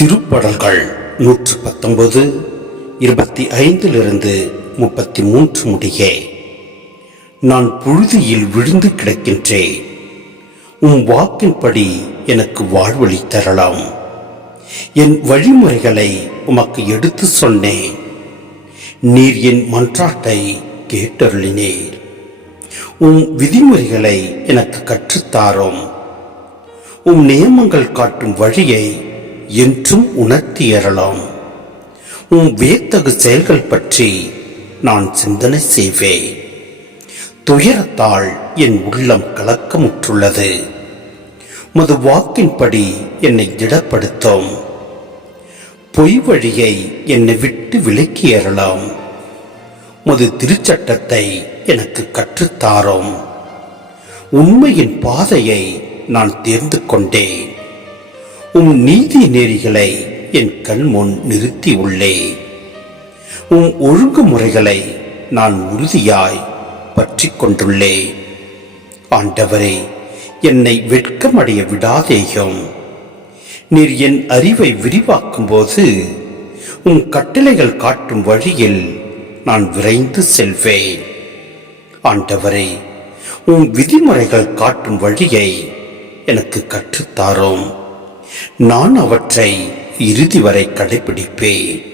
திருப்பாடல்கள் 119 25 33 முடிய. நான் புழுதியில் விழுந்து கிடக்கின்றேன். உம் வாக்கின்படி எனக்கு வாழ்வழி தரலாம். என் வழிமுறைகளை உமக்கு எடுத்து சொன்னேன். நீர் என் மன்றாட்டை கேட்டருளினீர். உம் விதிமுறைகளை எனக்கு கற்றுத்தாரும். உம் நியமங்கள் காட்டும் வழியை என்றும் உணர்த்தியறலாம். உம் வியத்தகு செயல்கள் பற்றி நான் சிந்தனை செய்வேன். துயரத்தால் என் உள்ளம் கலக்கமுற்றுள்ளது. உமது வாக்கின்படி என்னை திடப்படுத்தும். பொய் வழியை என்னை விட்டு விலக்கியறலாம். உமது திருச்சட்டத்தை எனக்கு கற்றுத்தாரும். உண்மையின் பாதையை நான் தேர்ந்து கொண்டேன். உம் நீதி நெறிகளை என் கண் முன் நிறுத்தி உள்ளேன். உம் ஒழுங்குமுறைகளை நான் உறுதியாய் பற்றி கொண்டுள்ளேன். ஆண்டவரே, என்னை வெட்கமடைய விடாதேயும். நீர் என் அறிவை விரிவாக்கும் போது உம் கட்டளைகள் காட்டும் வழியில் நான் விரைந்து செல்வேன். ஆண்டவரே, உம் விதிமுறைகள் காட்டும் வழியை எனக்கு கற்றுத்தாரும். நான் அவற்றை இறுதி வரை கடைபிடிப்பேன்.